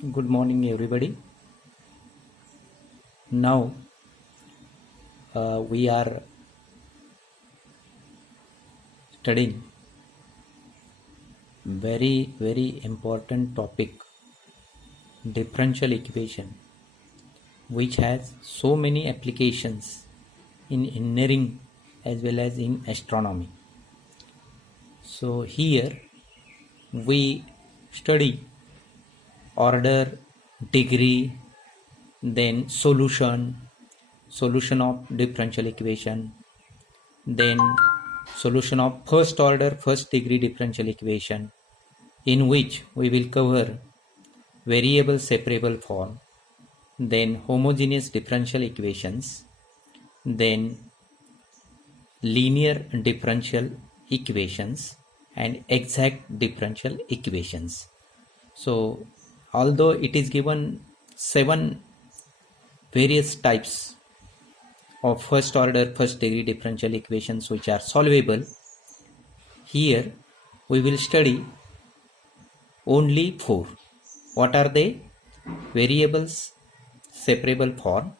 Good morning, everybody. Now we are studying very important topic, differential equation, which has so many applications in engineering as well as in astronomy. So here we study order, degree, then solution of differential equation, then solution of first order first degree differential equation, in which we will cover variable separable form, then homogeneous differential equations, then linear differential equations and exact differential equations. So although it is given 7 various types of first order first degree differential equations which are solvable, here we will study only 4. What are they? Variables separable form,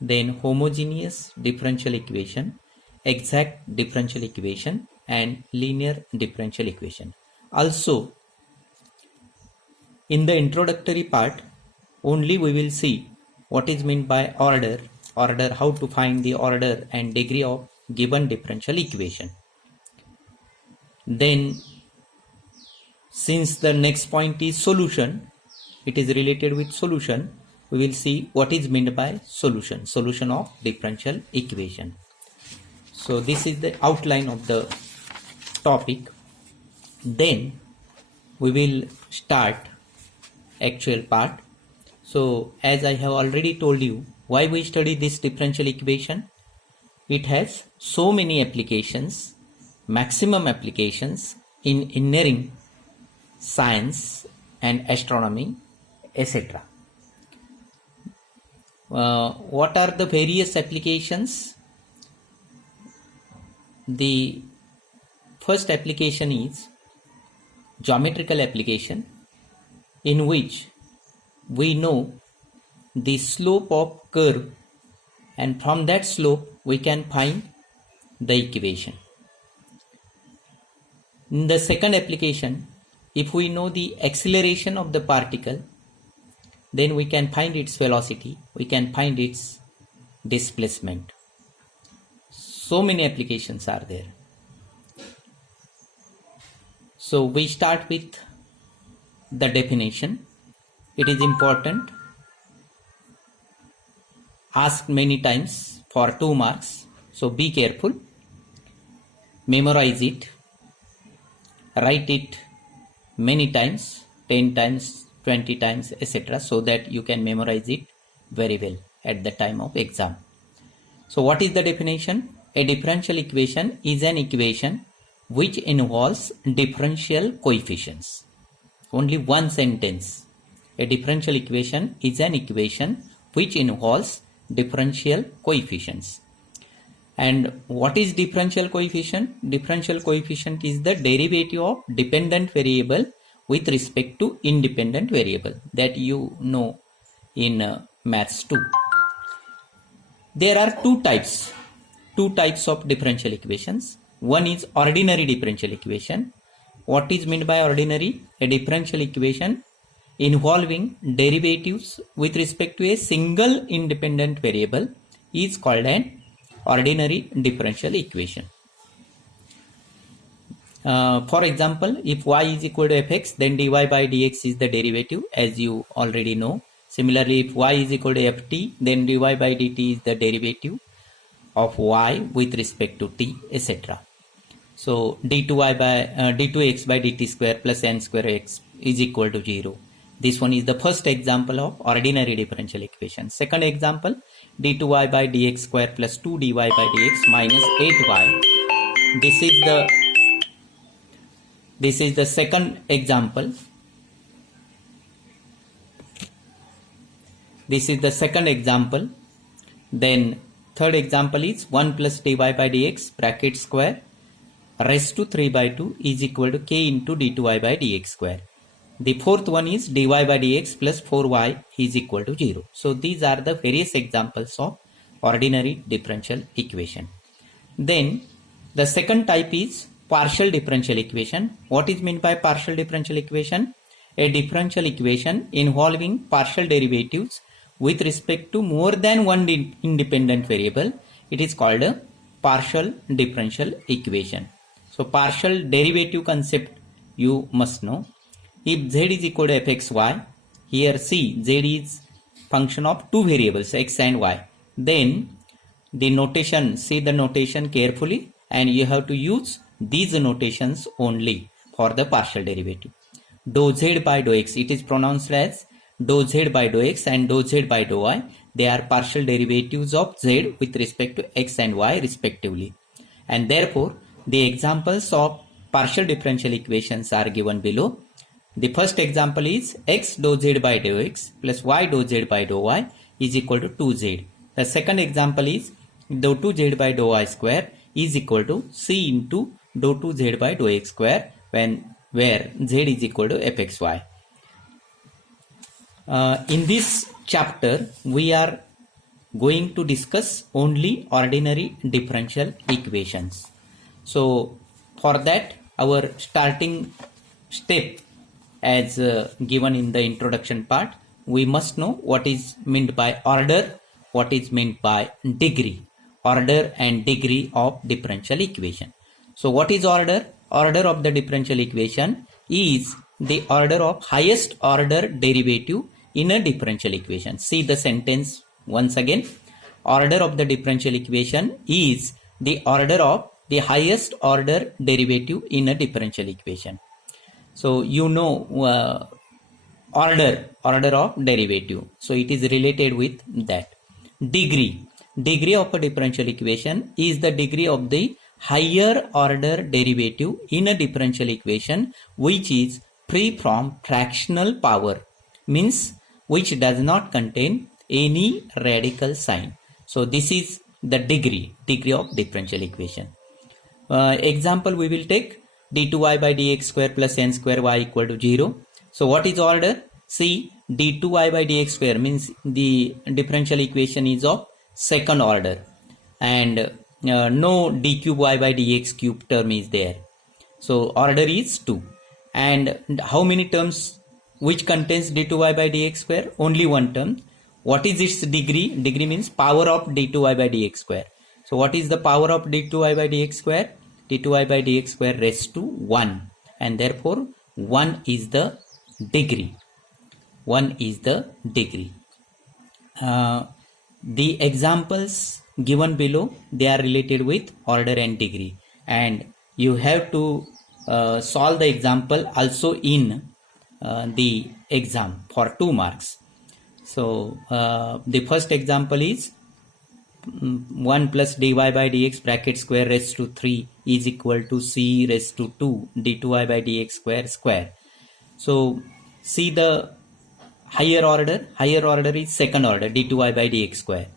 then homogeneous differential equation, exact differential equation and linear differential equation. Also in the introductory part only we will see what is meant by order, how to find the order and degree of given differential equation. Then since the next point is solution, it is related with solution, we will see what is meant by solution of differential equation. So this is the outline of the topic. Then we will start actual part. So as I have already told you why we study this differential equation, it has so many applications, maximum applications in engineering, science and astronomy, etc. What are the various applications? The first application is geometrical application, in which we know the slope of curve and from that slope we can find the equation. In the second application, if we know the acceleration of the particle, then we can find its velocity, we can find its displacement. So many applications are there. So we start with the definition. It is important, asked many times for 2 marks, so be careful, memorize it, write it many times, 10 times, 20 times, etc., so that you can memorize it very well at the time of exam. So what is the definition? A differential equation is an equation which involves differential coefficients. Only one sentence. A differential equation is an equation which involves differential coefficients. And what is differential coefficient? Differential coefficient is the derivative of dependent variable with respect to independent variable, that you know in maths 2. There are two types of differential equations. One is ordinary differential equation. What is meant by ordinary? A differential equation involving derivatives with respect to a single independent variable is called an ordinary differential equation. For example, if y is equal to fx, then dy by dx is the derivative, as you already know. Similarly, if y is equal to ft, then dy by dt is the derivative of y with respect to t, etc. So d2x by dt square plus n square x is equal to 0. This one is the first example of ordinary differential equation. Second example, d2y by dx square plus 2dy by dx minus 8y. This is the second example. Then third example is 1 plus dy by dx bracket square raised to 3 by 2 is equal to k into d2y by dx square. The fourth one is dy by dx plus 4y is equal to 0. So these are the various examples of ordinary differential equation. Then the second type is partial differential equation. What is meant by partial differential equation? A differential equation involving partial derivatives with respect to more than one independent variable. It is called a partial differential equation. So partial derivative concept you must know. If z is equal to fxy, here see z is function of two variables x and y. Then the notation, see the notation carefully, and you have to use these notations only for the partial derivative. Dou z by dou x, it is pronounced as dou z by dou x and dou z by dou y. They are partial derivatives of z with respect to x and y respectively. And therefore, the examples of partial differential equations are given below. The first example is x dou z by dou x plus y dou z by dou y is equal to 2z. The second example is dou 2z by dou y square is equal to c into dou 2z by dou x square, where z is equal to fxy. In this chapter, we are going to discuss only ordinary differential equations. So for that, our starting step as given in the introduction part, we must know what is meant by order, what is meant by degree, order and degree of differential equation. So what is order? Order of the differential equation is the order of highest order derivative in a differential equation. See the sentence once again. Order of the differential equation is the order of the highest order derivative in a differential equation. So you know order of derivative. So it is related with that. Degree of a differential equation is the degree of the higher order derivative in a differential equation which is free from fractional power, means which does not contain any radical sign. So this is the degree of differential equation. Example we will take d2y by dx square plus n square y equal to 0. So what is order? See, d2y by dx square means the differential equation is of second order, and no d cube y by dx cube term is there. So order is 2. And how many terms which contains d2y by dx square? Only one term. What is its degree? Degree means power of d2y by dx square. So what is the power of d2y by dx square? d2y by dx square raised to 1, and therefore 1 is the degree. 1 is the degree. The examples given below, they are related with order and degree, and you have to solve the example also in the exam for 2 marks. So the first example is 1 plus dy by dx bracket square raised to 3 is equal to c raised to 2 d2y by dx square. So see the higher order is second order d2y by dx square.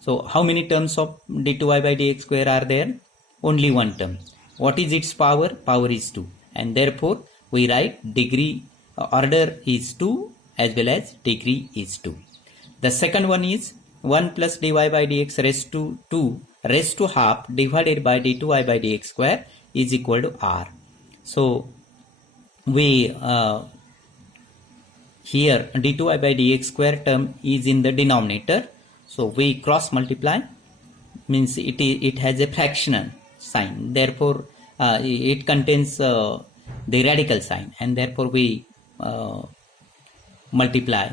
So how many terms of d2y by dx square are there? Only one term. What is its power? Power is 2, and therefore we write degree order is 2 as well as degree is 2. The second one is 1 plus dy by dx raised to 2 raised to half divided by d2y by dx square is equal to r. So we here d2y by dx square term is in the denominator, so we cross multiply, means it has a fractional sign, therefore it contains the radical sign, and therefore we multiply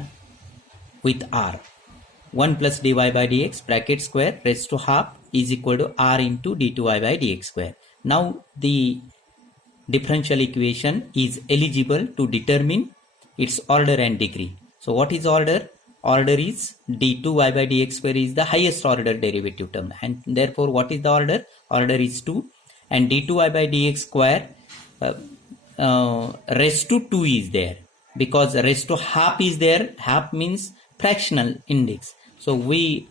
with r. 1 plus dy by dx bracket square raised to half is equal to r into d2y by dx square. Now the differential equation is eligible to determine its order and degree. So what is order? Order is d2y by dx square is the highest order derivative term, and therefore what is the order? Order is 2, and d2y by dx square raised to 2 is there, because raised to half is there. Half means fractional index. So we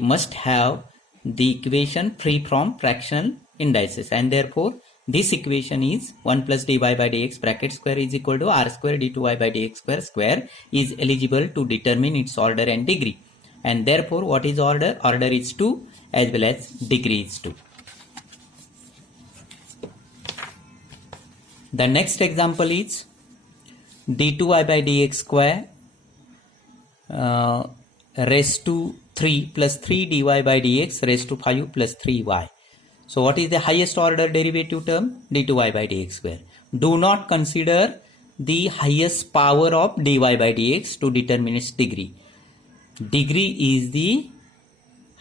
must have the equation free from fractional indices, and therefore This equation is 1 plus dy by dx bracket square is equal to r square d2y by dx square is eligible to determine its order and degree. And therefore, what is order? Order is 2 as well as degree is 2. The next example is d2y by dx square raised to 3 plus 3 dy by dx raised to 5 plus 3y. So what is the highest order derivative term? d2y by dx square. Do not consider the highest power of dy by dx to determine its degree. Degree is the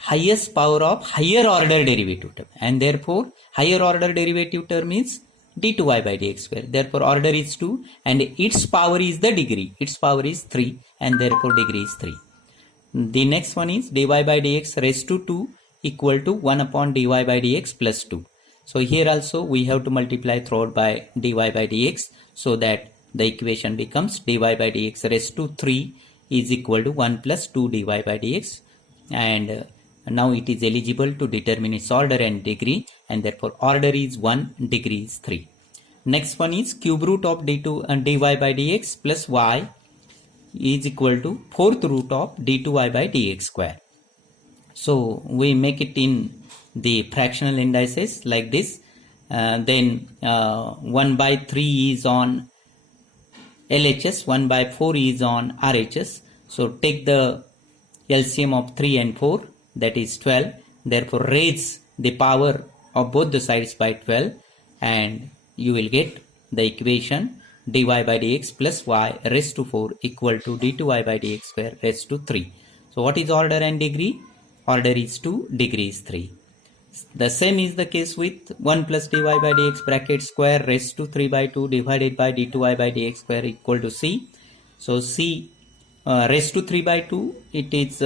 highest power of higher order derivative term, and therefore higher order derivative term is d2y by dx square. Therefore order is 2 and its power is the degree. Its power is 3 and therefore degree is 3. The next one is dy by dx raised to 2 equal to 1 upon dy by dx plus 2. So here also we have to multiply throughout by dy by dx, so that the equation becomes dy by dx raised to 3 is equal to 1 plus 2 dy by dx, and now it is eligible to determine its order and degree, and therefore order is 1, degree is 3. Next one is cube root of d2 and dy by dx plus y is equal to 4th root of d2y by dx square. So we make it in the fractional indices like this. Then 1 by 3 is on LHS, 1 by 4 is on RHS. So take the LCM of 3 and 4, that is 12. Therefore raise the power of both the sides by 12 and you will get the equation dy by dx plus y raised to 4 equal to d2y by dx square raised to 3. So what is order and degree? Order is 2, degree is 3. The same is the case with 1 plus dy by dx bracket square raised to 3 by 2 divided by d2y by dx square equal to c. So c raised to 3 by 2, it is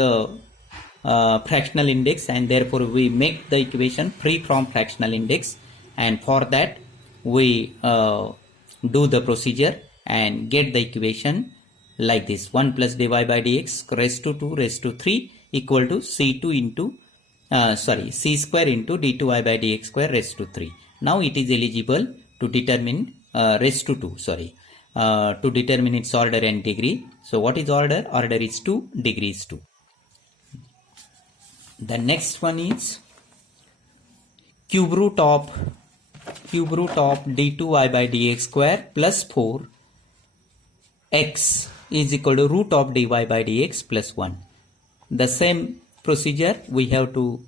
fractional index, and therefore we make the equation free from fractional index, and for that we do the procedure and get the equation like this: 1 plus dy by dx raised to 2 raised to 3 equal to c2 into c square into d2y by dx square raised to 3. Now it is eligible to determine raised to 2, to determine its order and degree. So what is order? Order is 2, degree is 2. The next one is cube root of d2y by dx square plus 4 x is equal to root of dy by dx plus 1. The same procedure we have to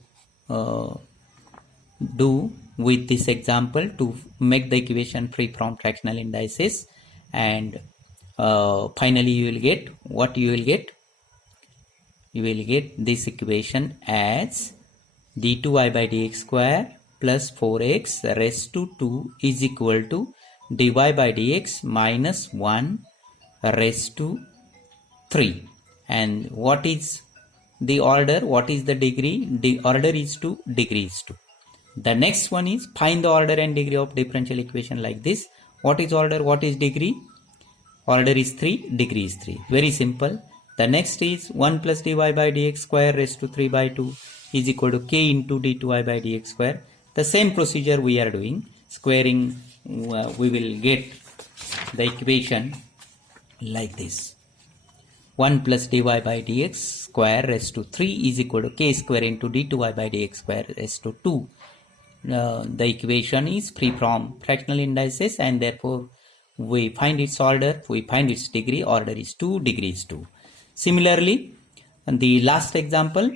do with this example to make the equation free from fractional indices, and finally you will get what you will get. You will get this equation as d2y by dx square plus 4x raised to 2 is equal to dy by dx minus 1 raised to 3. And what is the order? What is the degree? The order is 2, degree is 2. The next one is find the order and degree of differential equation like this. What is order? What is degree? Order is 3, degree is 3. Very simple. The next is 1 plus dy by dx square raised to 3 by 2 is equal to k into d2y by dx square. The same procedure we are doing. Squaring, we will get the equation like this: 1 plus dy by dx square raised to 3 is equal to k square into d2y by dx square raised to 2. The equation is free from fractional indices, and therefore we find its order, we find its degree. Order is 2, degree is 2. Similarly, the last example,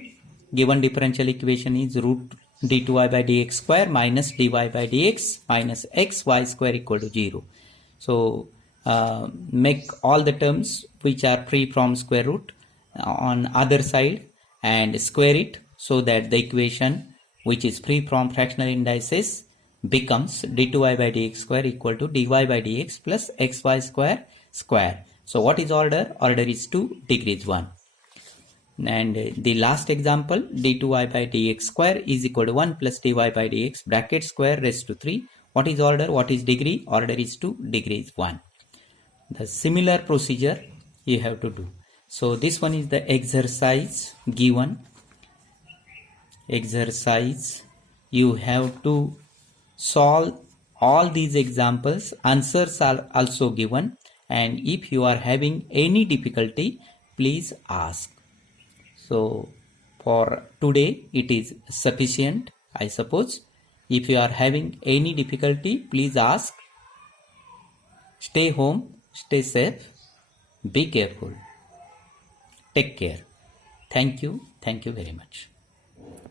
given differential equation is root d2y by dx square minus dy by dx minus xy square equal to 0. So make all the terms which are free from square root on other side and square it, so that the equation which is free from fractional indices becomes d2y by dx square equal to dy by dx plus xy square square. So what is order? Order is 2, degree is 1. And the last example, d2y by dx square is equal to 1 plus dy by dx bracket square raised to 3. What is order? What is degree? Order is 2, degree is 1. The similar procedure you have to do. So this one is the exercise given. Exercise, you have to solve all these examples, answers are also given, and if you are having any difficulty, please ask. So for today it is sufficient, I suppose. If you are having any difficulty, please ask. Stay home, stay safe, be careful, take care. Thank you very much.